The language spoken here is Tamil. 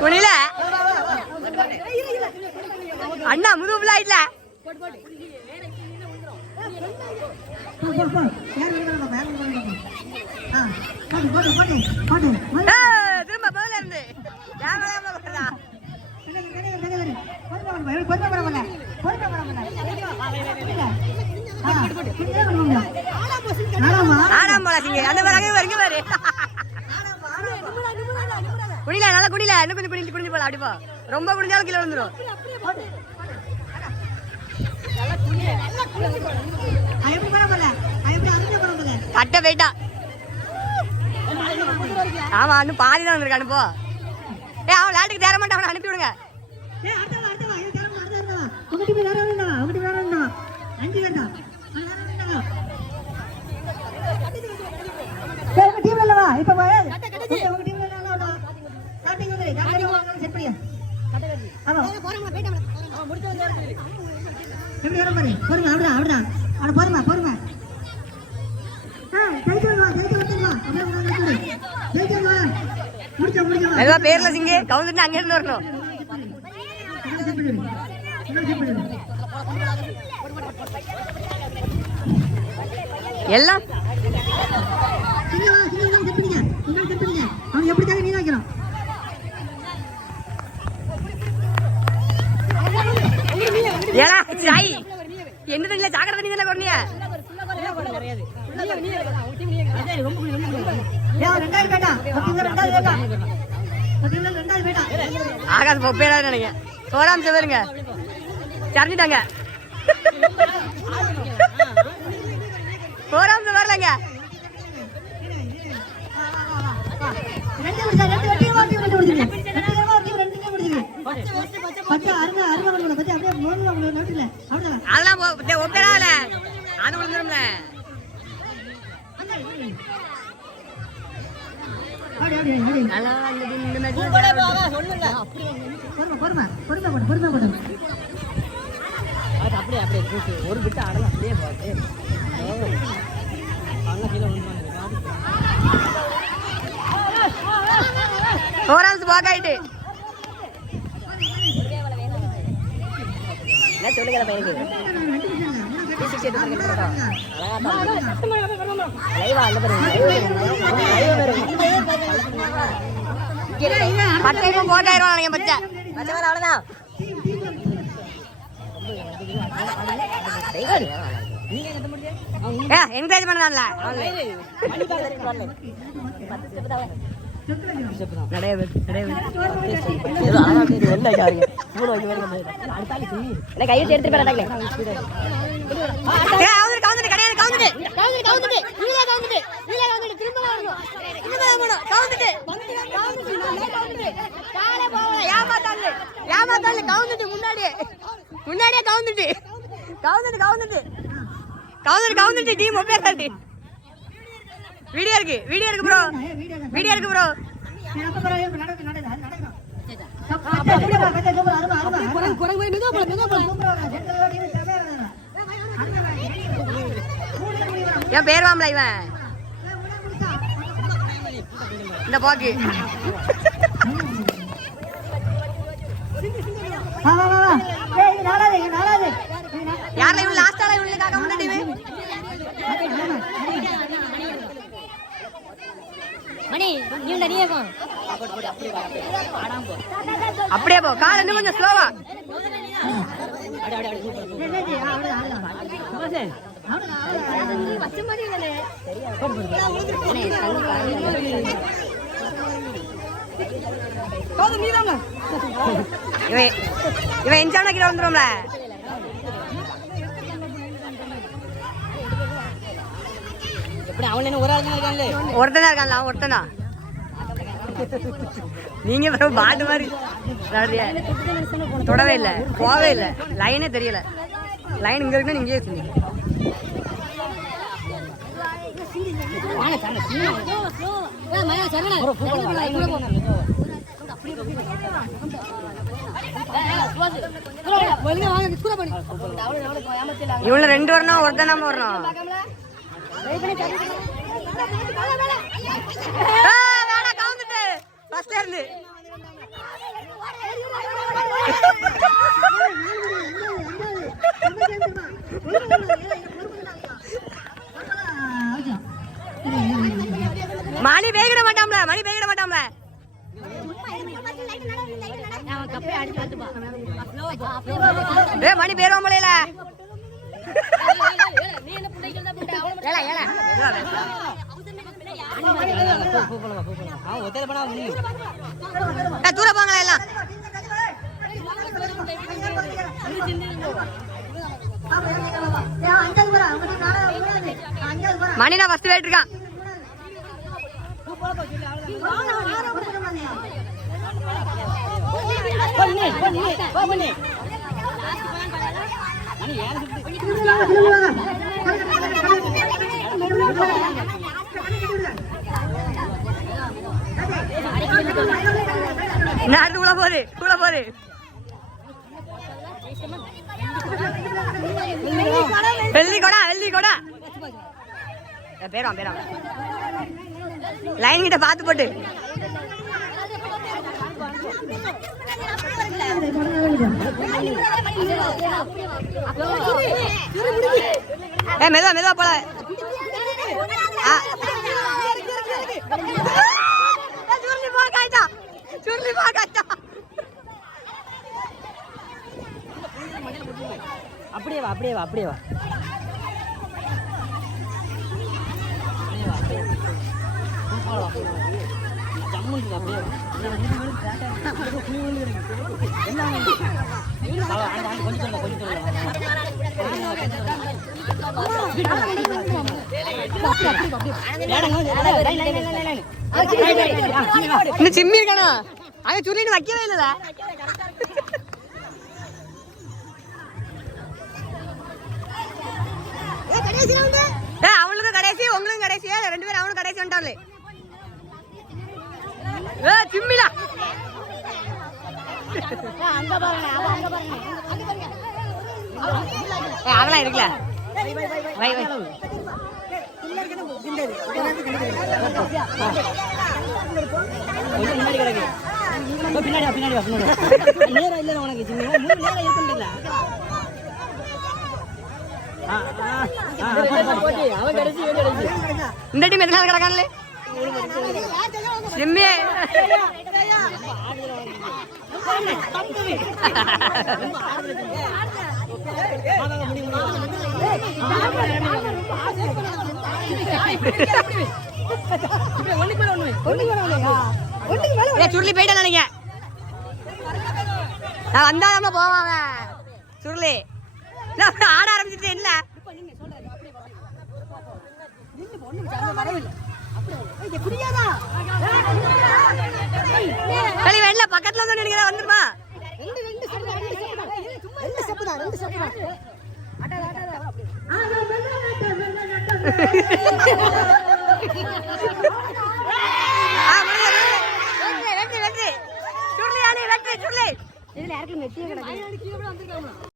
குனில அண்ணா முதுகுல இல்ல திரும்ப பதில இருந்து குடில நல்லா குடில இன்னும் கொஞ்சம் குடிஞ்சு குடிஞ்சு போல அப்படிப்பா ரொம்ப குடிஞ்சாலும் கீழே விழுந்துரும் கட்ட போயிட்டா ஆமா இன்னும் பாதி தான் வந்திருக்கானு போ அவன் விளையாட்டுக்கு தேர மாட்டான் அவனை அனுப்பி விடுங்க பேர்ல சிங்க கவுந்துட்டு அங்க இருந்து வரணும் எல்லாம் என்ன தண்ணில சாக்கடை தண்ணி தானே கொரணியா ஆகாஷ் பொப்பேடா நினைங்க சோராம் செவருங்க சரிஞ்சிட்டாங்க சோராம் வரலங்க அதெல்லாம் ஒப்பேடால அது விழுந்துரும்ல ஒரு விட்டு ஆடலாம் அப்படியே பாக்காயிட்டு சொல்லுங்க பையனுக்கு போட்டாயிரம் பச்சை அவ்வளவுதான் என்கரேஜ் பண்ணலாம்ல கையை எடுத்து முன்னாடியே கவுந்துட்டு டீம் ஒப்பேராது வீடியோ இருக்கு ப்ரோ என் பேர் வாம்ல இவன் இந்த பாக்கு யாரா இவன் லாஸ்ட் ஆளா இவனுக்கு காக்க முன்னாடி மணி நீ ரெடியா போ அப்படியே போ கால் இன்னும் கொஞ்சம் ஸ்லோவா இவன் எஞ்சான கீழே வந்துடும்ல ஒருத்தனா இருக்கான்ல அவன் ஒருத்தனா நீங்க பாட்டு மாதிரி தொடவே இல்லை போவே இல்லை லைனே தெரியல லைன் இங்க இருக்குன்னு நீங்க சொன்னீங்க இவள ரெண்டு வரணும் ஒருத்தனாம வரணும் வேணா கவுந்துட்டு ஃபர்ஸ்ட்ல இருந்து மணி பேகிட மாட்டாம்ல மணி பேருவாமலையில தூர போங்களா எல்லாம் மணினா ஃபர்ஸ்ட் வெயிட் இருக்கான் நாட்டு கூட போரு வெள்ளி கொடா பேரும் லைன் கிட்ட பாத்து போட்டு மெதுவா போல அப்படியே வா சிம்மி இருக்கானா அங்க சொல்லிட்டு வைக்கவே இல்ல அவனுக்கும் கடைசி உங்களுக்கும் கடைசியா 2 பேரும் அவனும் கடைசி வந்துட்டாங்களே சிம்மிலா அதெல்லாம் இருக்குல்ல பின்னாடி நேரம் இல்ல உனக்கு இந்த டீம் எத்தனை கிடக்கானே சிம்மி சுருளி போயிட்டேன் நினைக்க நான் வந்தாதாம போவான் சுருளி ஆட ஆரம்பிச்சுட்டு இல்ல வெளில பக்கத்துல வந்து நீங்க வந்துருமா வெற்றி இதுல யாருக்கும் மெத்தியே கிடக்கு